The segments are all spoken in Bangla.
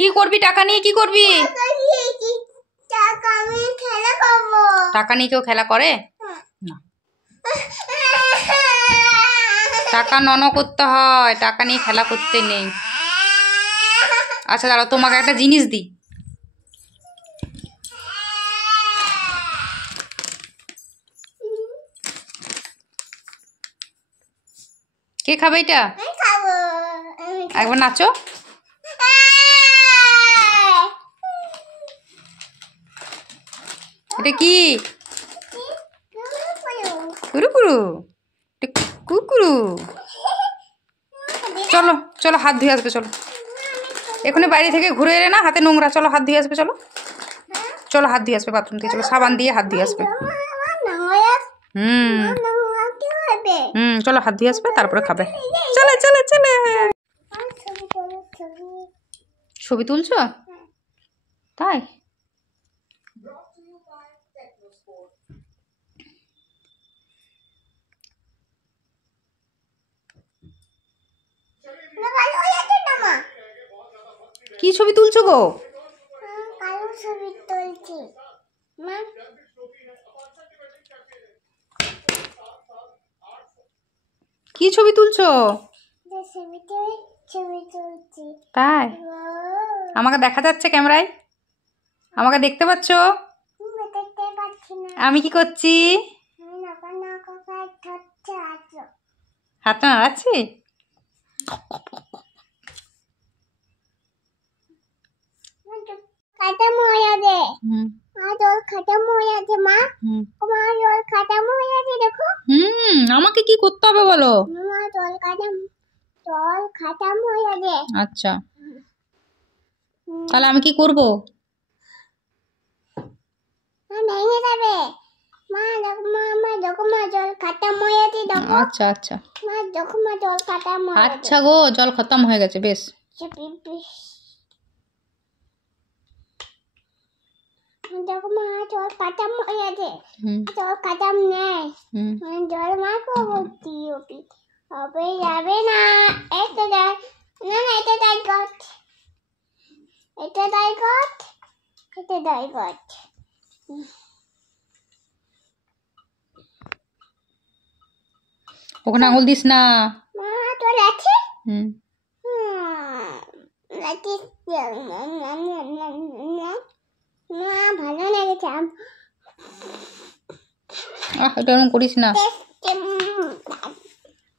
কি করবি টাকা নিয়ে? কি করবি? টাকা নিয়ে কেউ খেলা করে না। টাকা নন করতে হয়, টাকা নিয়ে খেলা করতে নেই। আচ্ছা দাঁড়াও, তোমাকে একটা জিনিস দিই। কে খাবে এটা? একবার নাচো। এটা কি? কুরুকুরু। কুকুরু। চলো চলো, হাত ধুয়ে আসবে। চলো, এখানে বাইরে থেকে ঘুরে এলে না, হাতে নোংরা। চলো হাত ধুয়ে আসবে। চলো চলো, হাত ধুয়ে আসবে বাথরুম থেকে। চলো, সাবান দিয়ে হাত ধুয়ে আসবে। চলো হাত ধুয়ে আসবে, তারপরে খাবে। চলে চলে চলে। ছবি তুলছো? তাই? কি ছবি তুলছো গো? কি ছবি তুলছো? তাই? আমাকে দেখা যাচ্ছে ক্যামেরায়? আমাকে দেখতে পাচ্ছ? আমি কি করছি? হাতটা নাড়াচ্ছি। আমাকে কি করতে হবে বলো? আচ্ছা, তাহলে আমি কি করবো? আচ্ছা আচ্ছা আচ্ছা গো, জল খতম হয়ে গেছে। বেশ, জল খতম নেই, জল মাখো ভর্তি হবে যাবে না। এটা দেখ না, এটা দেখ গট, এটা দেখ গট, এটা দেখ গট। ওখানে আঙুল দিস না। মা তোর আছে? লাঠি মা ভালো লেগেছে। এটা এরকম করিস না।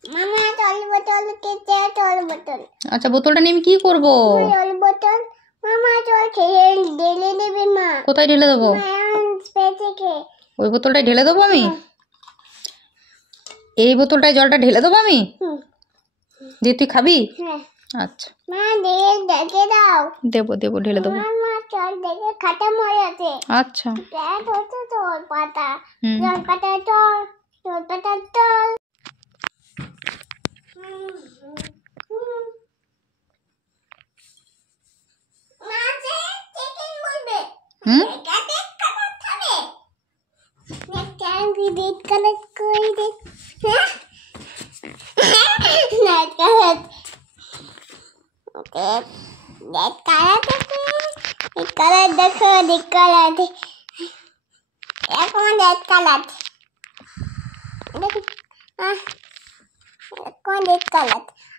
মামা জল বোতল কেটে, জল বোতল। আচ্ছা, বোতলটা নিয়ে আমি কি করবো? জল বোতল মামা, জল খেয়ে ঢেলে দেবে মা। কোথায় ঢেলে দেবো? ওই বোতলটায় ঢেলে দেবো আমি? এই বোতলটায় জলটা ঢেলে দেবো আমি? দিয়ে তুই খাবি? আচ্ছা মা দেখে দাও। দেবো দেবো, ঢেলে দেবো। মামা জল দেখে খতম হয়ে যাচ্ছে। আচ্ছা, প্যাট হচ্ছে জল পাতা, জল পাতা জল, জল পাতা জল।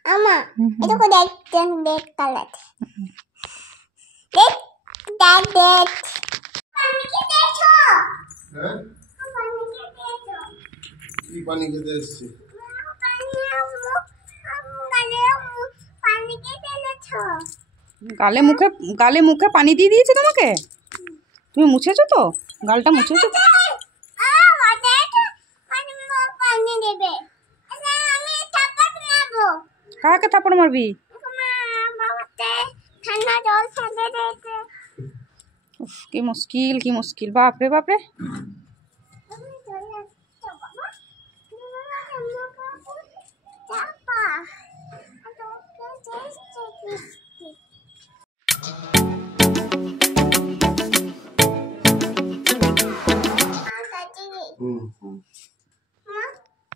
Ama, itu kok dead kalat. Dead. पानी के देखो। हैं? पानी के देखो। ये पानी के देखो। पानी के देखो। গালে মুখে পানি দিয়ে দিয়েছে তোমাকে? তুমি মুছেছো তো? গালটা মুছেছো তো? पानी देबे। আমি থাপ্পড় মারবো। কাকে থাপ্পড় মারবি? ঠান্ডা জল ফেলে দিয়েছে। উফ, কি মুশকিল, বাপ রে বাপ রে।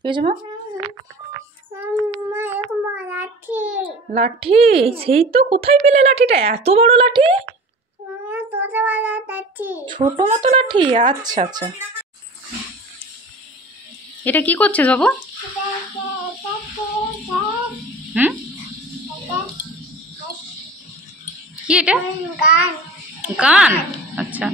কি হয়েছে মা? লাঠি? সেই তো, কোথায় পেলে লাঠিটা? এত বড় লাঠি? ছোট মতো লাঠি? আচ্ছা আচ্ছা। এটা কি করছিস বাবু? হুম, কি এটা? গান? আচ্ছা।